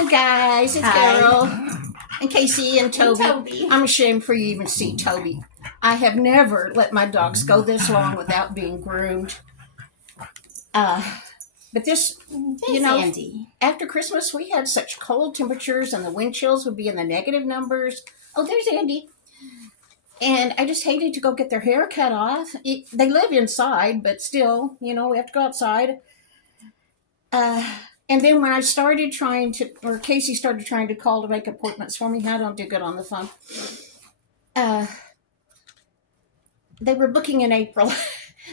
Hi guys, it's Carol and Casey and Toby. I'm ashamed for you even to see Toby. I have never let my dogs go this long without being groomed. But this, Andy. After Christmas we had such cold temperatures and the wind chills would be in the negative numbers. Oh, there's Andy. And I just hated to go get their hair cut off. They live inside, but still, we have to go outside. And then when I started Casey started trying to call to make appointments for me, I don't do good on the phone. They were booking in April.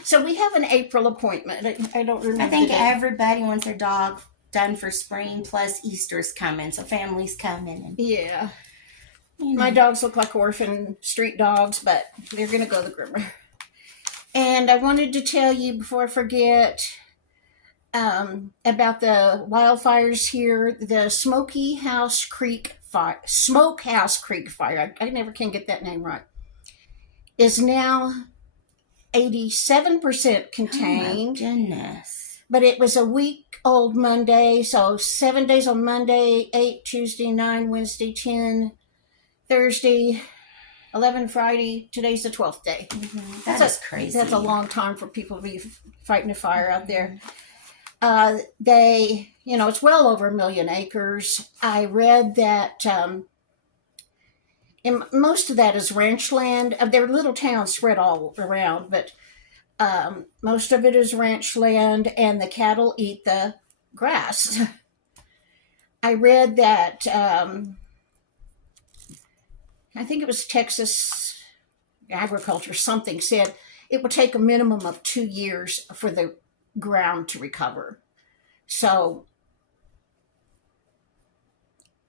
So we have an April appointment. I don't remember. I think everybody wants their dog done for spring, plus Easter's coming, so families coming. Yeah. My dogs look like orphan street dogs, but they're going to go to the groomer. And I wanted to tell you before I forget about the wildfires here. The Smokehouse Creek fire, I never can get that name right, is now 87% contained. Oh my goodness. But it was a week old Monday, so 7 days on Monday, 8 Tuesday, 9 Wednesday, 10 Thursday, 11 Friday. Today's the 12th day. Mm-hmm. That's crazy. That's a long time for people to be fighting a fire out there. It's well over 1 million acres. I read that and most of that is ranch land. There are little towns spread all around, but most of it is ranch land, and the cattle eat the grass. I read that I think it was Texas Agriculture, something said it would take a minimum of 2 years for the ground to recover. So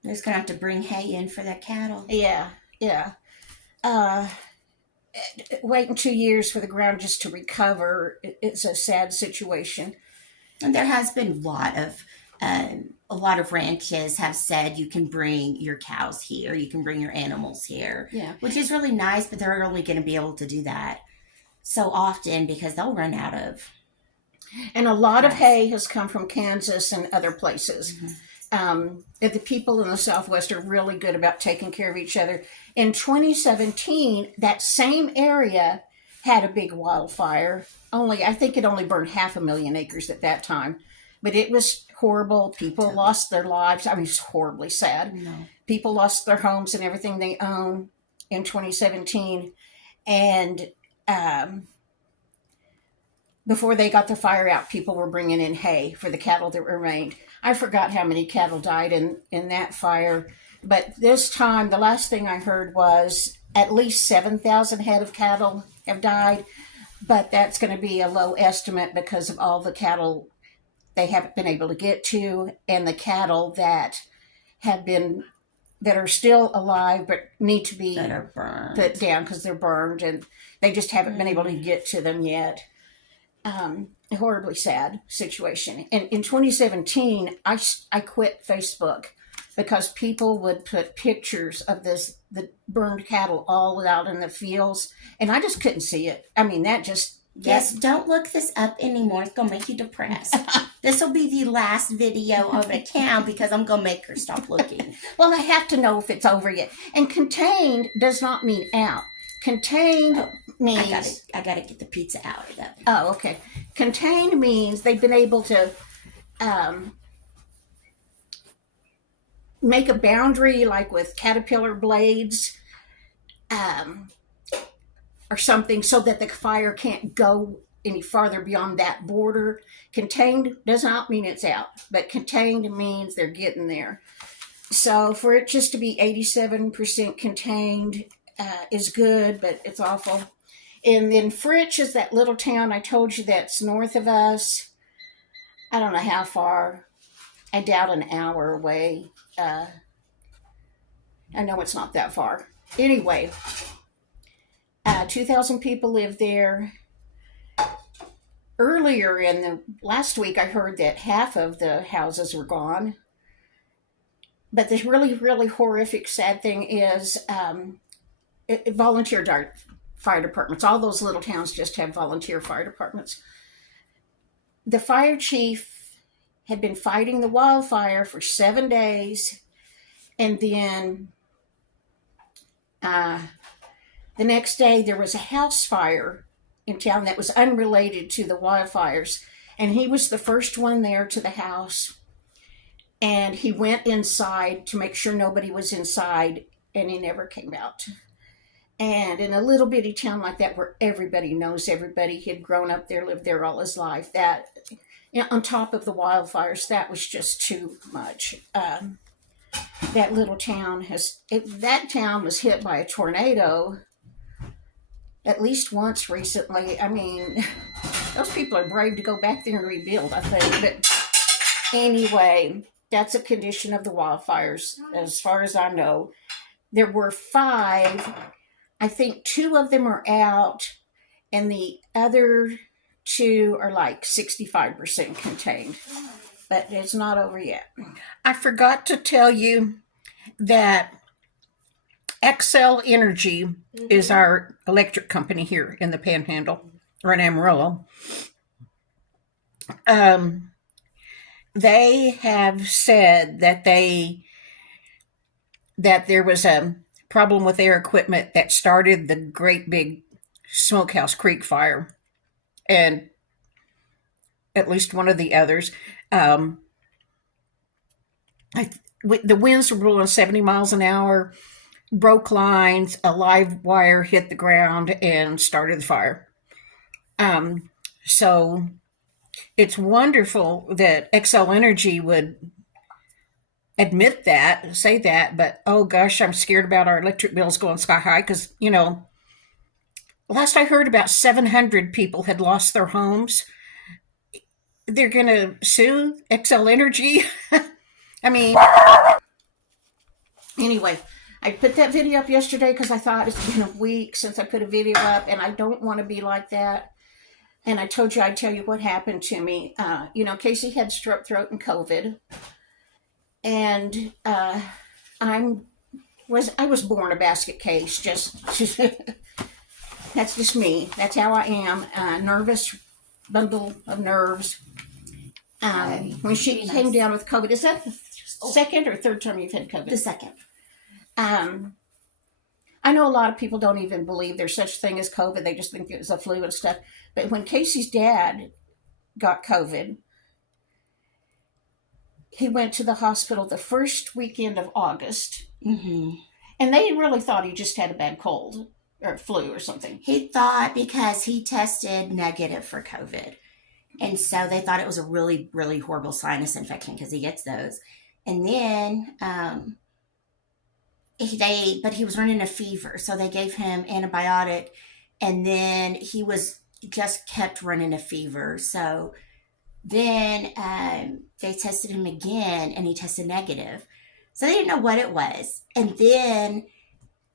they're just going to have to bring hay in for that cattle. Yeah. Waiting 2 years for the ground just to recover, it's a sad situation. And there has been a lot of ranches have said you can bring your cows here, you can bring your animals here, which is really nice, but they're only going to be able to do that so often because they'll run out of. And a lot of hay has come from Kansas and other places. Mm-hmm. The people in the Southwest are really good about taking care of each other. In 2017, that same area had a big wildfire. I think it only burned 500,000 acres at that time. But it was horrible. People lost their lives. I mean, it's horribly sad. No. People lost their homes and everything they own in 2017. And before they got the fire out, people were bringing in hay for the cattle that remained. I forgot how many cattle died in that fire. But this time, the last thing I heard was at least 7,000 head of cattle have died. But that's going to be a low estimate because of all the cattle they haven't been able to get to, and the cattle that are still alive but need to be put down because they're burned, and they just haven't been able to get to them yet. A horribly sad situation. And in 2017, I quit Facebook because people would put pictures of the burned cattle all out in the fields, and I just couldn't see it. I mean, that just... Yes, don't look this up anymore. It's going to make you depressed. This will be the last video of a cow because I'm going to make her stop looking. Well, I have to know if it's over yet. And contained does not mean out. Contained means... I got to get the pizza out of that. Oh, okay. Contained means they've been able to make a boundary, like with caterpillar blades, or something, so that the fire can't go any farther beyond that border. Contained does not mean it's out, but contained means they're getting there. So for it just to be 87% contained is good, but it's awful. And then Fritch is that little town I told you that's north of us. I don't know how far. I doubt an hour away. I know it's not that far. Anyway, 2,000 people live there. Earlier in the last week, I heard that half of the houses were gone. But the really, really horrific, sad thing is volunteer fire departments. All those little towns just have volunteer fire departments. The fire chief had been fighting the wildfire for 7 days. And then the next day, there was a house fire in town that was unrelated to the wildfires. And he was the first one there to the house. And he went inside to make sure nobody was inside, and he never came out. And in a little bitty town like that, where everybody knows everybody, he had grown up there, lived there all his life, that, on top of the wildfires, that was just too much. That little town that town was hit by a tornado at least once recently. I mean, those people are brave to go back there and rebuild, I think. But anyway, that's a condition of the wildfires, as far as I know. There were 5. I think 2 of them are out, and the other 2 are like 65% contained. But it's not over yet. I forgot to tell you that XL Energy is our electric company here in the Panhandle, or in Amarillo. They have said that there was a problem with their equipment that started the great big Smokehouse Creek fire, and at least one of the others. The winds were blowing 70 miles an hour, broke lines, a live wire hit the ground and started the fire. So it's wonderful that XL Energy would admit that, say that, but oh gosh, I'm scared about our electric bills going sky high because, last I heard, about 700 people had lost their homes. They're going to sue XL Energy. I mean, anyway, I put that video up yesterday because I thought it's been a week since I put a video up, and I don't want to be like that. And I told you I'd tell you what happened to me. Casey had strep throat and COVID, and I was born a basket case. That's just me. That's how I am. Nervous bundle of nerves. When she came down with COVID, is that the second or third time you've had COVID? The second. I know a lot of people don't even believe there's such thing as COVID. They just think it was a flu and stuff. But when Casey's dad got COVID, he went to the hospital the first weekend of August. Mm-hmm. And they really thought he just had a bad cold or flu or something. He thought, because he tested negative for COVID. And so they thought it was a really, really horrible sinus infection because he gets those. And then but he was running a fever. So they gave him antibiotic. And then he just kept running a fever. So then they tested him again and he tested negative. So they didn't know what it was. And then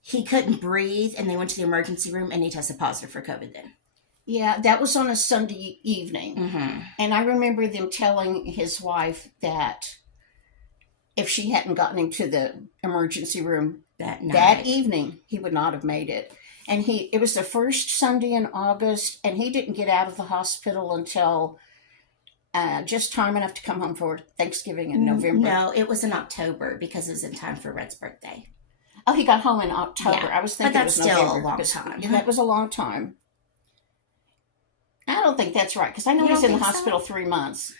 he couldn't breathe and they went to the emergency room and he tested positive for COVID then. Yeah, that was on a Sunday evening. Mm-hmm. And I remember them telling his wife if she hadn't gotten him to the emergency room that evening, he would not have made it. And it was the first Sunday in August, and he didn't get out of the hospital until just time enough to come home for Thanksgiving in November. No, it was in October because it was in time for Red's birthday. Oh, he got home in October. Yeah, I was thinking but that's it was November, still a long time. That was a long time. I don't think that's right, because I know he's in the hospital 3 months.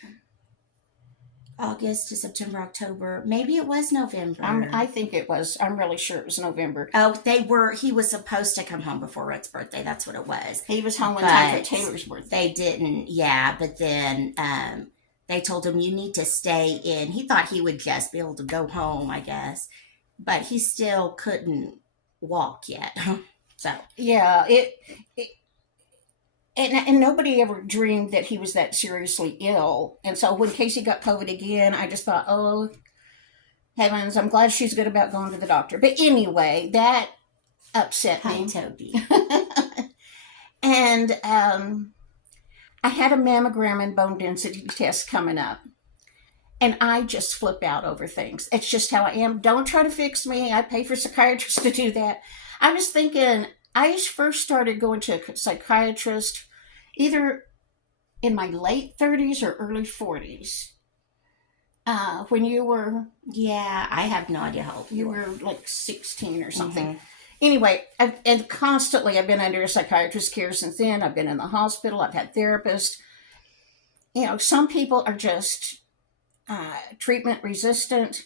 August to September, October. Maybe it was November. I think it was. I'm really sure it was November. Oh, he was supposed to come home before Red's birthday. That's what it was. He was home in time for Taylor's birthday. They didn't, but then they told him, you need to stay in. He thought he would just be able to go home, I guess. But he still couldn't walk yet. So. Yeah, And nobody ever dreamed that he was that seriously ill. And so when Casey got COVID again, I just thought, oh, heavens, I'm glad she's good about going to the doctor. But anyway, that upset me. Hi, Toby. And I had a mammogram and bone density test coming up. And I just flip out over things. It's just how I am. Don't try to fix me. I pay for psychiatrists to do that. I was thinking, I first started going to a psychiatrist either in my late 30s or early 40s. when you were, Yeah, I have no idea how old you were like 16 or something. Mm-hmm. Anyway, and constantly I've been under a psychiatrist's care since then. I've been in the hospital. I've had therapists. Some people are just treatment resistant,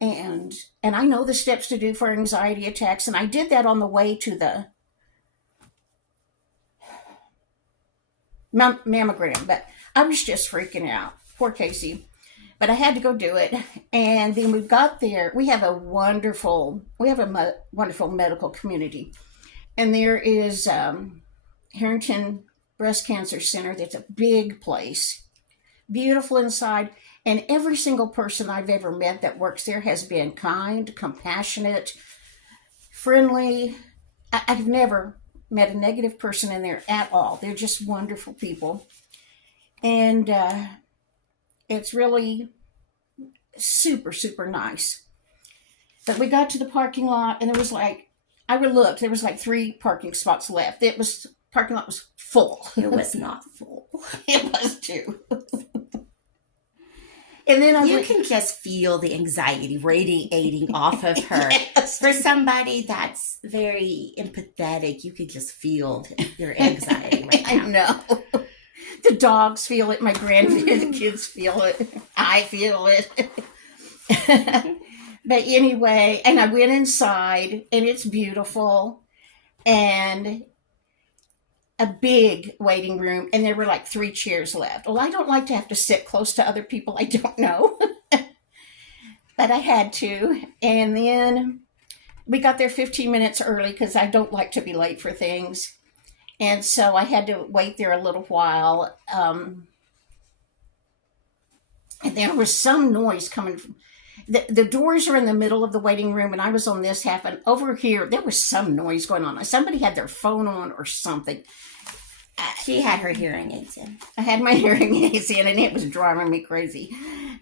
and I know the steps to do for anxiety attacks, and I did that on the way to the mammogram, but I was just freaking out. Poor Casey. But I had to go do it. And then we got there. We have a wonderful medical community. And there is Harrington Breast Cancer Center. That's a big place, beautiful inside. And every single person I've ever met that works there has been kind, compassionate, friendly. I've never met a negative person in there at all. They're just wonderful people. And it's really super, super nice. But we got to the parking lot, and there was there was like 3 parking spots left. Parking lot was full. It was not full. It was too. And then you can just feel the anxiety radiating off of her. Yes. For somebody that's very empathetic, you could just feel your anxiety right now. I know. The dogs feel it. My grandkids feel it. I feel it. But anyway, and I went inside, and it's beautiful, and a big waiting room, and there were like 3 chairs left. Well, I don't like to have to sit close to other people I don't know. But I had to. And then we got there 15 minutes early because I don't like to be late for things. And so I had to wait there a little while. And there was some noise coming from... The doors are in the middle of the waiting room, and I was on this half, and over here, there was some noise going on. Somebody had their phone on or something. She had her hearing aids in. I had my hearing aids in, and it was driving me crazy.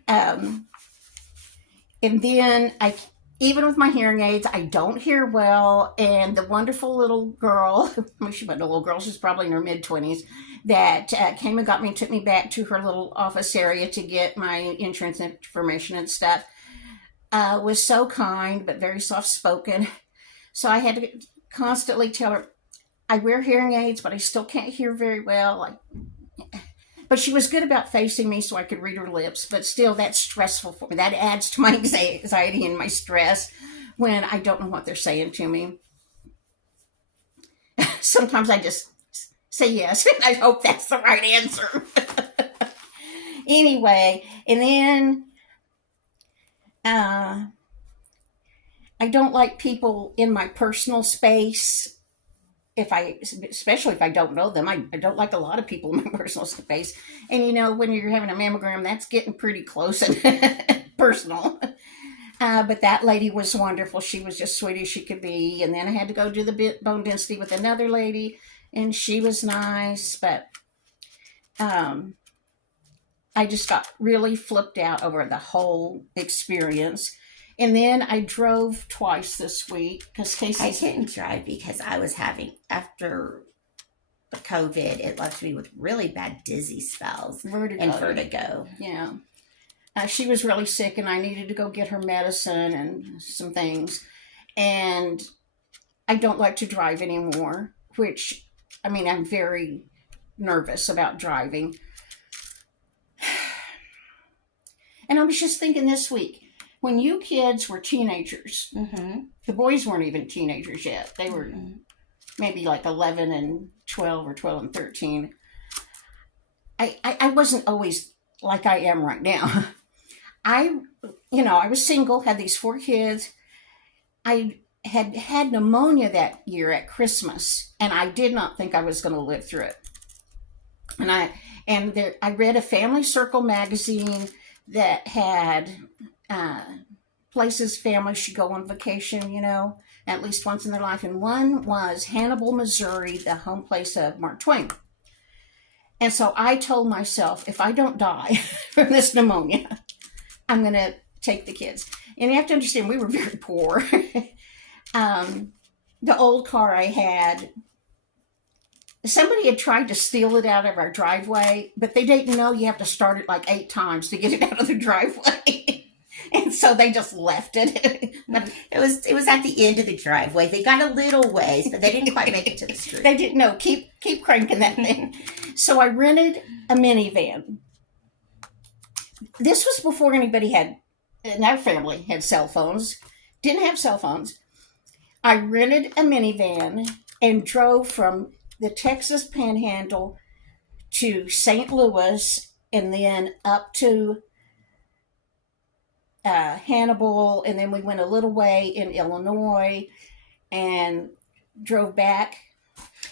And then, even with my hearing aids, I don't hear well, and the wonderful little girl, she wasn't a little girl, she's probably in her mid-20s, that came and got me and took me back to her little office area to get my insurance information and stuff. Was so kind, but very soft-spoken. So I had to constantly tell her, I wear hearing aids, but I still can't hear very well. But she was good about facing me so I could read her lips. But still, that's stressful for me. That adds to my anxiety and my stress when I don't know what they're saying to me. Sometimes I just say yes, and I hope that's the right answer. Anyway, and then... I don't like people in my personal space, especially if I don't know them. I don't like a lot of people in my personal space. And when you're having a mammogram, that's getting pretty close and personal. But that lady was wonderful. She was just sweet as she could be. And then I had to go do the bone density with another lady, and she was nice. But I just got really flipped out over the whole experience. And then I drove twice this week because Casey... I didn't drive because I was having, after the COVID, it left me with really bad dizzy spells. Vertigo. Yeah. She was really sick, and I needed to go get her medicine and some things. And I don't like to drive anymore, which, I'm very nervous about driving. And I was just thinking this week, when you kids were teenagers, the boys weren't even teenagers yet. They were maybe like 11 and 12 or 12 and 13. I wasn't always like I am right now. I was single, had these 4 kids. I had pneumonia that year at Christmas, and I did not think I was going to live through it. And I read a Family Circle magazine that had places families should go on vacation, at least once in their life. And one was Hannibal, Missouri, the home place of Mark Twain. And so I told myself, if I don't die from this pneumonia, I'm going to take the kids. And you have to understand, we were very poor. The old car I had somebody had tried to steal it out of our driveway, but they didn't know you have to start it like 8 times to get it out of the driveway. And so they just left it. But it was at the end of the driveway. They got a little ways, but they didn't quite make it to the street. They didn't know. Keep cranking that thing. So I rented a minivan. This was before anybody had, in our family, had cell phones. Didn't have cell phones. I rented a minivan and drove from the Texas Panhandle to St. Louis and then up to Hannibal, and then we went a little way in Illinois and drove back.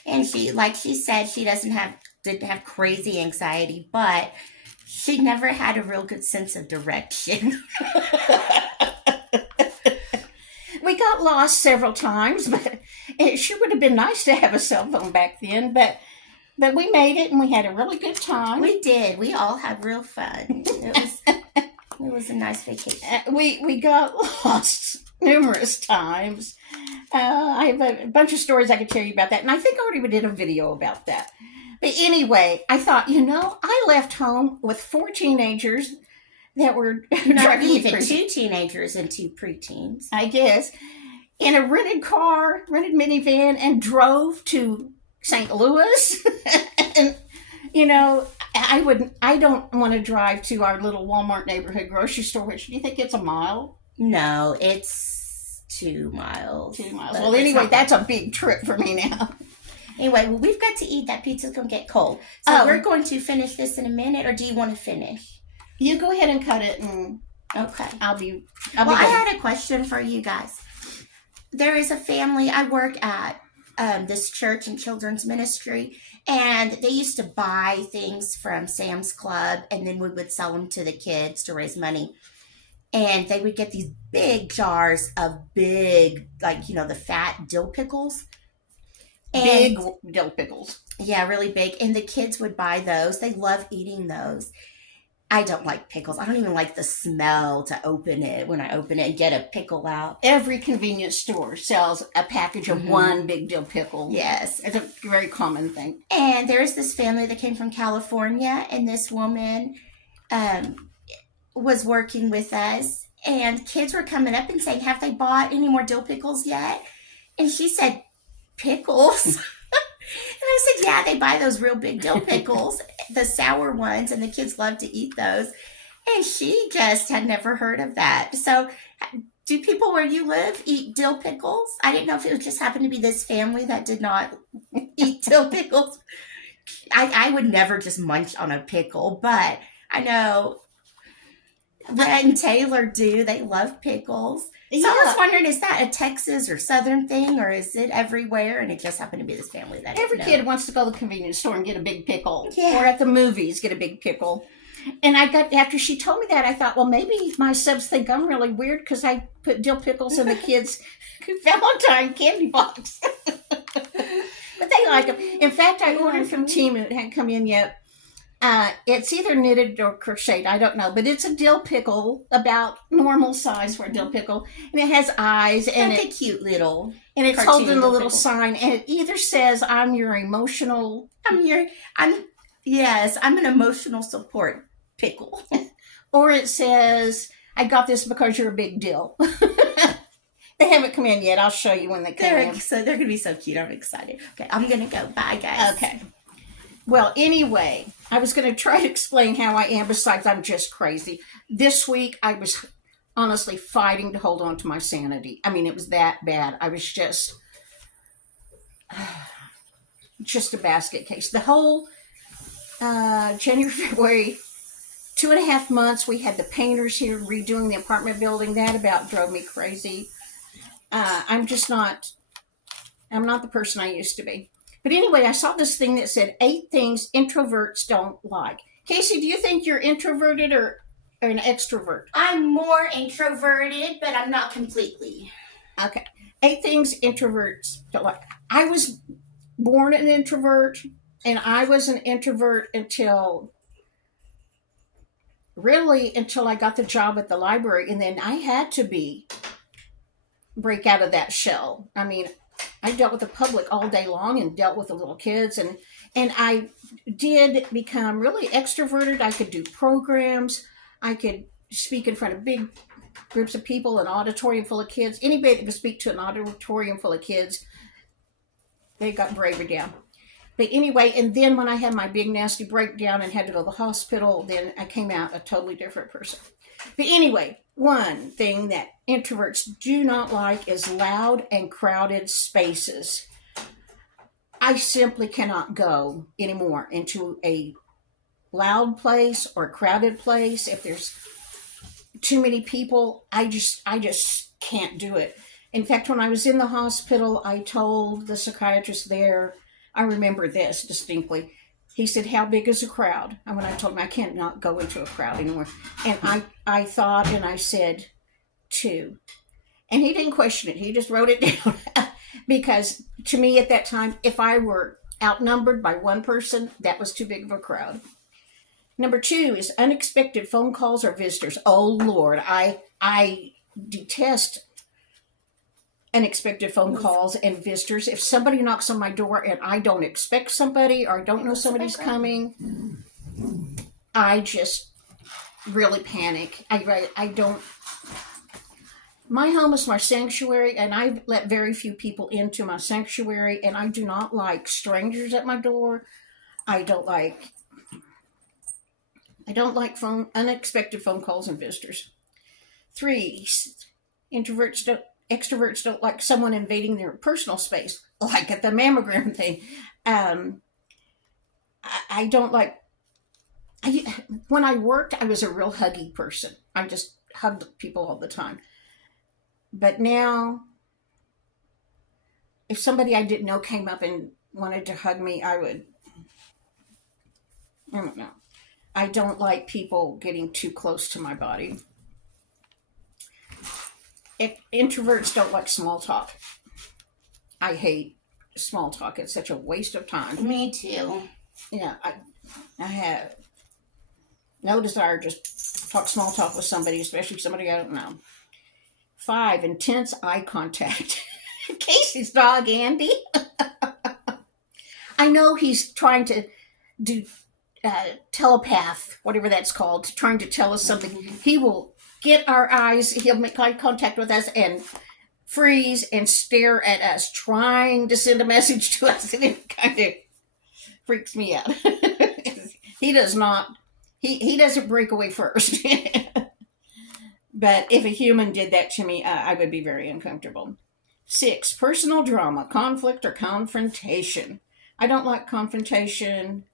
And she, like she said, she didn't have crazy anxiety, but she never had a real good sense of direction. We got lost several times, but it sure would have been nice to have a cell phone back then. But we made it, and we had a really good time. We did. We all had real fun. It was a nice vacation. We got lost numerous times. I have a bunch of stories I could tell you about that, and I think I already did a video about that. But anyway, I thought, I left home with 4 teenagers that were not even 2 teenagers and 2 preteens, I guess, in a rented minivan, and drove to St. Louis. And I don't want to drive to our little Walmart neighborhood grocery store. Which, do you think it's a mile? No, it's 2 miles. 2 miles. Well, anyway, that's a big trip for me now. Anyway, we've got to eat. That pizza's going to get cold. So we're going to finish this in a minute, or do you want to finish? You go ahead and cut it, and okay. I had a question for you guys. There is a family. I work at this church and children's ministry, and they used to buy things from Sam's Club, and then we would sell them to the kids to raise money. And they would get these big jars of the fat dill pickles. Big dill pickles. Yeah, really big. And the kids would buy those. They love eating those. I don't like pickles. I don't even like the smell to open it when I open it and get a pickle out. Every convenience store sells a package of one big dill pickle. Yes. It's a very common thing. And there's this family that came from California, and this woman was working with us, and kids were coming up and saying, have they bought any more dill pickles yet? And she said, pickles? And I said, yeah, they buy those real big dill pickles, the sour ones, and the kids love to eat those. And she just had never heard of that. So do people where you live eat dill pickles? I didn't know if it just happened to be this family that did not eat dill pickles. I would never just munch on a pickle, but I know Brett and Taylor do. They love pickles. So I was wondering, is that a Texas or Southern thing, or is it everywhere? And it just happened to be this family that every kid wants to go to the convenience store and get a big pickle, yeah. Or at the movies get a big pickle. And after she told me that, I thought, well, maybe my subs think I'm really weird because I put dill pickles in the kids' Valentine candy box. But they like them. In fact, I ordered from Temu. It hadn't come in yet. It's either knitted or crocheted, I don't know, but it's a dill pickle about normal size for a dill pickle, and it has eyes, and it's a cute little, and it's holding a little sign, and it either says I'm an emotional emotional support pickle, or it says I got this because you're a big dill. They haven't come in yet. I'll show you when they come in. So they're gonna be so cute. I'm excited. Okay, I'm gonna go. Bye, guys. Okay. Well, anyway, I was going to try to explain how I am, besides I'm just crazy. This week, I was honestly fighting to hold on to my sanity. I mean, it was that bad. I was just a basket case. The whole January, February, 2.5 months, we had the painters here redoing the apartment building. That about drove me crazy. I'm not the person I used to be. But anyway, I saw this thing that said 8 things introverts don't like. Casey, do you think you're introverted or an extrovert? I'm more introverted, but I'm not completely. Okay. 8 things introverts don't like. I was born an introvert, and I was an introvert until I got the job at the library, and then I had to break out of that shell. I mean, I dealt with the public all day long and dealt with the little kids, and I did become really extroverted. I could do programs. I could speak in front of big groups of people, an auditorium full of kids. Anybody that could speak to an auditorium full of kids, they got braver down. But anyway, and then when I had my big nasty breakdown and had to go to the hospital, then I came out a totally different person. But anyway, one thing that introverts do not like is loud and crowded spaces. I simply cannot go anymore into a loud place or crowded place. If there's too many people, I just can't do it. In fact, when I was in the hospital, I told the psychiatrist there, I remember this distinctly. He said, "How big is a crowd?" And when I told him I can't not go into a crowd anymore. And I thought, and I said, 2. And he didn't question it. He just wrote it down. Because to me at that time, if I were outnumbered by one person, that was too big of a crowd. Number 2 is unexpected phone calls or visitors. Oh, Lord, I detest unexpected phone calls and visitors. If somebody knocks on my door and I don't expect somebody or I don't know somebody's coming, I just really panic. I don't. My home is my sanctuary, and I let very few people into my sanctuary, and I do not like strangers at my door. I don't like unexpected phone calls and visitors. 3, extroverts don't like someone invading their personal space, like at the mammogram thing. I don't like. When I worked, I was a real huggy person. I just hugged people all the time. But now, if somebody I didn't know came up and wanted to hug me, I don't know. I don't like people getting too close to my body. Introverts don't like small talk. I hate small talk. It's such a waste of time. Me too. Yeah, I have no desire to just talk small talk with somebody, especially somebody I don't know. 5, intense eye contact. Casey's dog, Andy. I know he's trying to do telepath, whatever that's called, trying to tell us something. He will get our eyes, he'll make eye contact with us and freeze and stare at us, trying to send a message to us, and it kind of freaks me out. He does not, he doesn't break away first. But if a human did that to me, I would be very uncomfortable. 6, personal drama, conflict or confrontation. I don't like confrontation,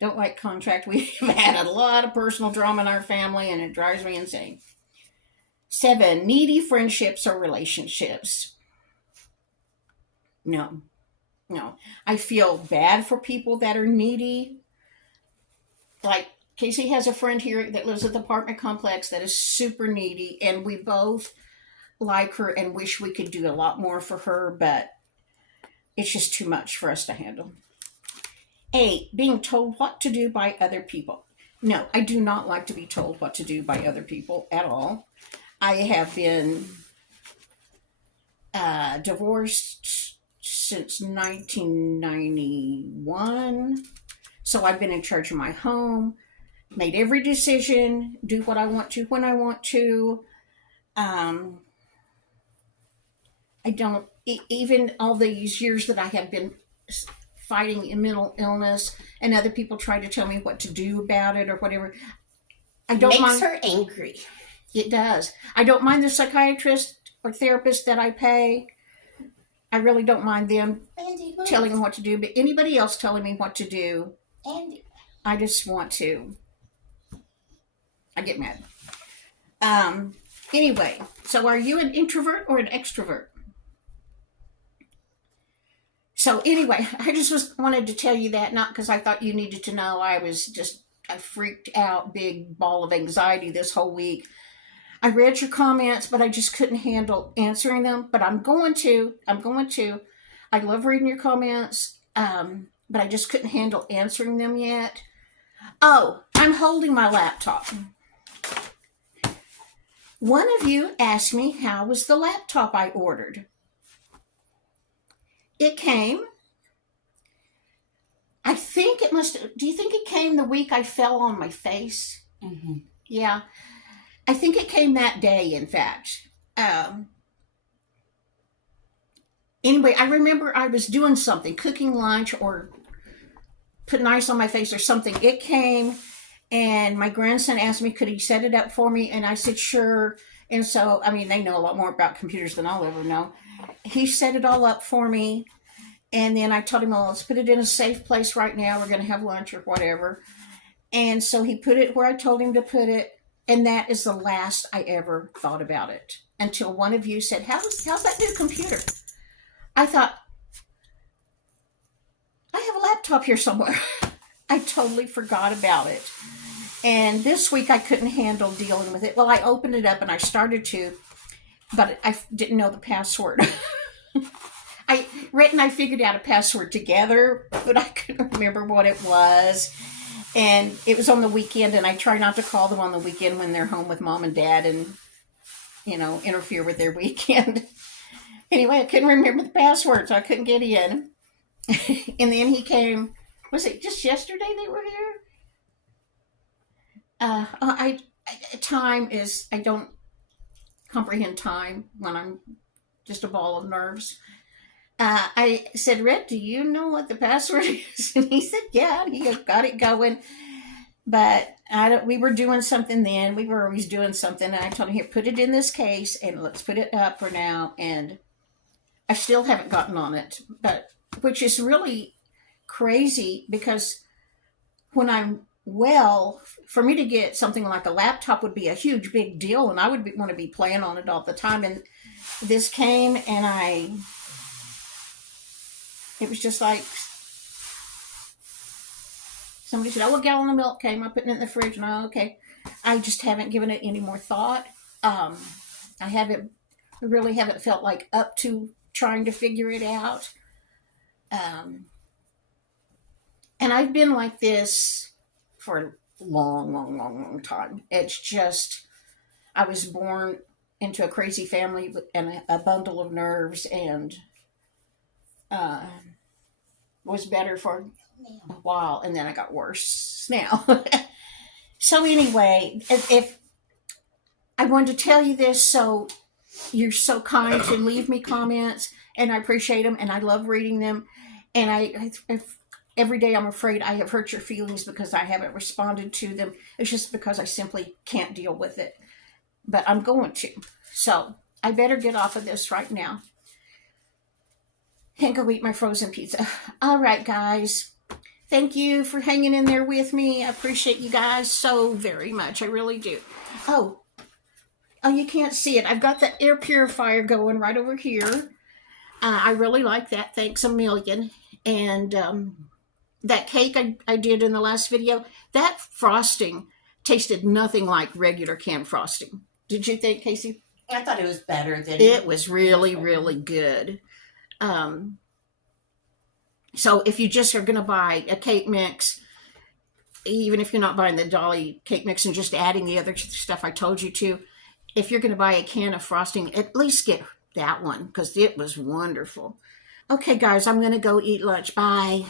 don't like contract. We've had a lot of personal drama in our family, and it drives me insane. 7, needy friendships or relationships. No. I feel bad for people that are needy. Like, Casey has a friend here that lives at the apartment complex that is super needy, and we both like her and wish we could do a lot more for her, but it's just too much for us to handle. 8, being told what to do by other people. No, I do not like to be told what to do by other people at all. I have been divorced since 1991, so I've been in charge of my home. Made every decision, do what I want to when I want to. I don't, even all these years that I have been fighting mental illness and other people try to tell me what to do about it or whatever, I don't mind. Makes her angry. It does. I don't mind the psychiatrist or therapist that I pay. I really don't mind them telling me what to do, but anybody else telling me what to do, I just want to. I get mad. Anyway, so are you an introvert or an extrovert? So anyway, I just wanted to tell you that, not because I thought you needed to know. I freaked out, big ball of anxiety this whole week. I read your comments, but I just couldn't handle answering them. But I'm going to. I love reading your comments, but I just couldn't handle answering them yet. Oh, I'm holding my laptop. One of you asked me how was the laptop I ordered. It came. I think it must. Do you think it came the week I fell on my face? Mm-hmm. Yeah. I think it came that day, in fact. Anyway, I remember I was doing something, cooking lunch or putting ice on my face or something. It came, and my grandson asked me, could he set it up for me? And I said, sure. And so, I mean, they know a lot more about computers than I'll ever know. He set it all up for me. And then I told him, well, let's put it in a safe place right now. We're going to have lunch or whatever. And so he put it where I told him to put it. And that is the last I ever thought about it until one of you said, how's that new computer? I thought, I have a laptop here somewhere. I totally forgot about it. And this week I couldn't handle dealing with it. Well, I opened it up and I started to, but I didn't know the password. Rhett and I figured out a password together, but I couldn't remember what it was. And it was on the weekend, and I try not to call them on the weekend when they're home with mom and dad and, interfere with their weekend. Anyway, I couldn't remember the password, so I couldn't get in. And then he came, was it just yesterday they were here? I don't comprehend time when I'm just a ball of nerves. I said, Red, do you know what the password is? And he said, yeah, and he got it going. But we were doing something then. We were always doing something. And I told him, here, put it in this case and let's put it up for now. And I still haven't gotten on it, which is really crazy because when I'm well, for me to get something like a laptop would be a huge, big deal. And I would want to be playing on it all the time. And this came and it was just like somebody said, oh, a gallon of milk came. I put it in the fridge. And okay. I just haven't given it any more thought. I really haven't felt like up to trying to figure it out. And I've been like this for a long, long, long, long time. It's just, I was born into a crazy family and a bundle of nerves and was better for a while, and then I got worse now. So anyway, if I wanted to tell you this, so you're so kind to leave me comments, and I appreciate them, and I love reading them, and I every day I'm afraid I have hurt your feelings because I haven't responded to them. It's just because I simply can't deal with it, but I'm going to. So I better get off of this right now and go eat my frozen pizza. All right, guys. Thank you for hanging in there with me. I appreciate you guys so very much. I really do. Oh, you can't see it. I've got the air purifier going right over here. I really like that. Thanks a million. And that cake I did in the last video, that frosting tasted nothing like regular canned frosting. Did you think, Casey? I thought it was better than it was really, really good. So if you just are going to buy a cake mix, even if you're not buying the Dolly cake mix and just adding the other stuff I told you to, if you're going to buy a can of frosting, at least get that one because it was wonderful. Okay, guys, I'm going to go eat lunch. Bye.